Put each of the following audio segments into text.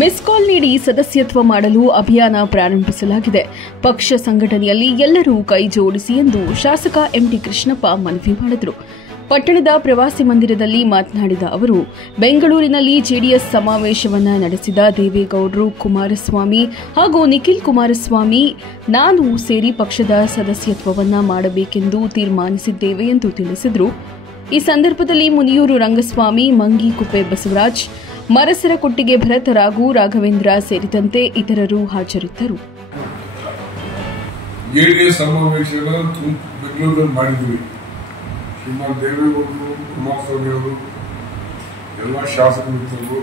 Miss call ನೀಡಿ ಸದಸ್ಯತ್ವ ಮಾಡಲು ಅಭಿಯಾನ ಪ್ರಾರಂಭಿಸಲಾಗಿದೆ. ಪಕ್ಷ ಸಂಘಟನೆಯಲ್ಲಿ ಎಲ್ಲರೂ ಕೈ ಜೋಡಿಸಿ ಎಂದು ಶಾಸಕ ಎಂಟಿ ಕೃಷ್ಣಪ್ಪ ಮನವಿ ಮಾಡಿದರು. ಪಟ್ಟಣದ ಪ್ರವಾಸಿ ಮಂದಿರದಲ್ಲಿ ಮಾತನಾಡಿದ ಅವರು, ಬೆಂಗಳೂರಿನಲ್ಲಿ ಜೆಡಿಎಸ್ ಸಮಾವೇಶವನ್ನು ನಡೆಸಿದ ದೇವೇಗೌಡರು, ಕುಮಾರಸ್ವಾಮಿ ಹಾಗೂ ನಿಖಿಲ್ ಕುಮಾರಸ್ವಾಮಿ ನಾನು ಸೇರಿ ಪಕ್ಷದ ಸದಸ್ಯತ್ವವನ್ನು ಮಾಡಬೇಕೆಂದು ತೀರ್ಮಾನಿಸಿದ್ದೇವೆ ಎಂದು ತಿಳಿಸಿದರು. ಈ ಸಂದರ್ಭದಲ್ಲಿ ಮುನಿಯೂರು ರಂಗಸ್ವಾಮಿ, ಮಂಗಿಕುಪ್ಪೆ ಬಸವರಾಜ್, ಮರಸರ ಕೊಟ್ಟಿಗೆ ಭರತ್, ರಾಘು, ರಾಘವೇಂದ್ರ ಸೇರಿದಂತೆ ಇತರರು ಹಾಜರಿದ್ದರು. ಜೆಡಿಎಸ್ ಸಮಾವೇಶ ಬೆಂಗಳೂರಲ್ಲಿ ಮಾಡಿದ್ವಿ. ಶ್ರೀಮಾನ್ ದೇವೇಗೌಡರು, ಕುಮಾರಸ್ವಾಮಿ ಅವರು, ಎಲ್ಲ ಶಾಸಕರು,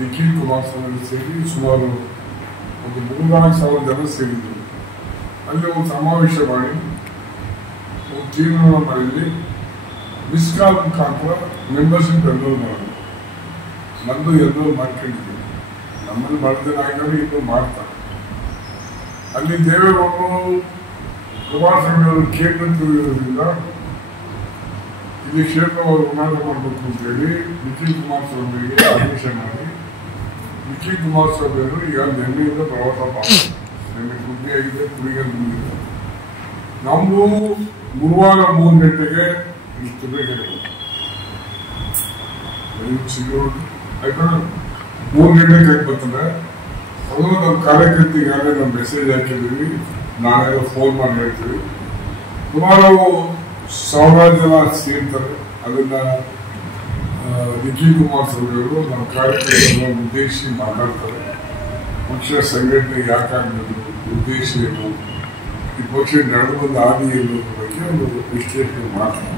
ನಿಖಿಲ್ ಕುಮಾರಸ್ವಾಮಿ ಸೇರಿ ಸುಮಾರು ಒಂದು 3,000-4,000 ಜನ ಸೇರಿದ್ರು. ಅಲ್ಲಿ ಒಂದು ಸಮಾವೇಶ ಮಾಡಿ ಒಂದು ತೀರ್ಮಾನ ಮಾಡಿದ್ವಿ. ಮಿಸ್ ಕಾಲ್ ಮುಖಾಂತರ ಮೆಂಬರ್ಶಿಪ್ ಎನ್ರೋಲ್ ಮಾಡೋದು. ನಂದು ಎನ್ರೋಲ್ ಮಾಡ್ಕೊಂಡಿದ್ದೀನಿ. ನಮ್ಮಲ್ಲಿ ಮಾಡಿದ ನಾಯಕರು ಇನ್ನೂ ಮಾಡ್ತಾರೆ. ಅಲ್ಲಿ ದೇವೇಗೌಡರು, ಕುಮಾರಸ್ವಾಮಿ ಅವರು ಕೇಂದ್ರದಿಂದ ಇಲ್ಲಿ ಕ್ಷೇತ್ರವಾಗಿ ಉನ್ನಾತ ಮಾಡಬೇಕು ಅಂತೇಳಿ ನಿಖಿಲ್ ಕುಮಾರಸ್ವಾಮಿಗೆ ಆದೇಶ ಮಾಡಿ, ನಿಖಿಲ್ ಕುಮಾರಸ್ವಾಮಿ ಅವರು ಈಗ ನಿನ್ನೆಯಿಂದ ಪ್ರವಾಸ ಮಾಡ್ತಾರೆ. ನಿನ್ನೆ ಕುಡ್ಡಿ ಆಗಿದೆ, ಕುಡಿಗೆ ಬಂದಿದೆ. ನಮಗೂ ಗುರುವಾರ 3 ಗಂಟೆಗೆ ಇಷ್ಟಬೇಕಾಗಿದೆ. ಸಿಗೋದು ಆಯ್ತಾ, 3 ಗಂಟೆಗೆ ಬರ್ತದೆ. ಅದು ನಮ್ಮ ಕಾರ್ಯಕರ್ತಿಗಾಗಲೇ ನಾವು ಮೆಸೇಜ್ ಹಾಕಿದ್ದೀವಿ, ನಾಳೆಲ್ಲ ಫೋನ್ ಮಾಡಿ ಹೇಳ್ತೀವಿ. ಸುಮಾರು 1,000 ಜನ ಸೇರ್ತಾರೆ. ಅದನ್ನ ನಿಖಿಲ್ ಕುಮಾರಸ್ವಾಮಿ ಅವರು ನಮ್ಮ ಕಾರ್ಯಕರ್ತರನ್ನ ಉದ್ದೇಶಿಸಿ ಮಾತಾಡ್ತಾರೆ. ಪಕ್ಷ ಸಂಘಟನೆ ಯಾಕಾಗಬೇಕು, ಉದ್ದೇಶ ಏನು, ಈ ಪಕ್ಷ ನಡೆದು ಬಂದ ಹಾದಿ ಎನ್ನುವುದ್ರ ಬಗ್ಗೆ ಒಂದು ವಿಶ್ಲೇಷಣೆ ಮಾಡ್ತಾರೆ.